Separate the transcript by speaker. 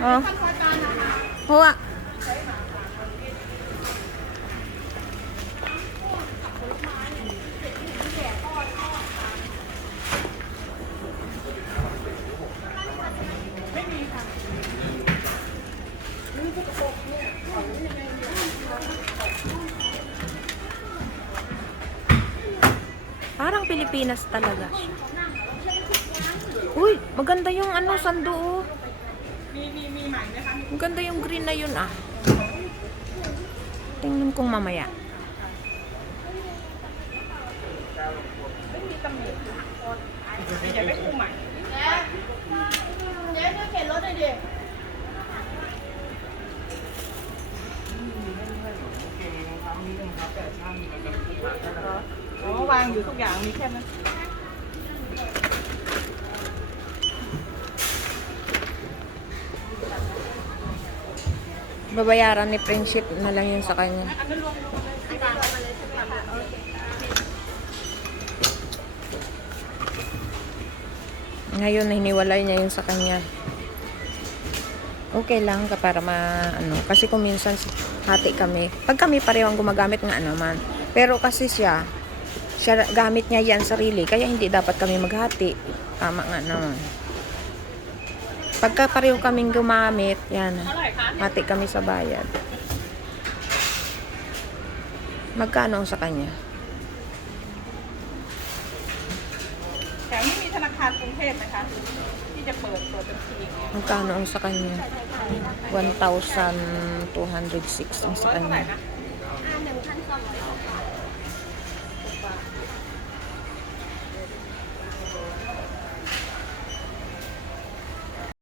Speaker 1: Oh. Huwa. Parang Pilipinas talaga siya. Uy, maganda yung ano, sando Ang ganda yung green na yun ah. Tingnan kong mamaya.
Speaker 2: Oh, วา
Speaker 3: งอยู่ทุกอย่างมีแค่นั้น
Speaker 1: babayaran ni Friendship na lang yun sa kanya. Ngayon, hiniwalay niya yun sa kanya. Okay lang ka para ma, ano, kasi kung minsan hati kami. Pag kami pareho ang gumagamit nga ano naman. Pero kasi siya, siya gamit niya yan sarili, kaya hindi dapat kami maghati. Tama nga naman. Pagka pareho kaming gumamit, yan,
Speaker 3: เท่าไหร่คะ
Speaker 1: hati kami sa bayad. Magkano ang sa kanya?
Speaker 3: แถวนี้มีธนาคารกรุงเทพไหมคะที่จะเปิดเปิดบัญชีอย่างเงี้ย
Speaker 1: Magkano ang sa kanya? 1,206 ang sa
Speaker 3: ร้อยเท่าไหร่
Speaker 1: kanya.
Speaker 3: นะ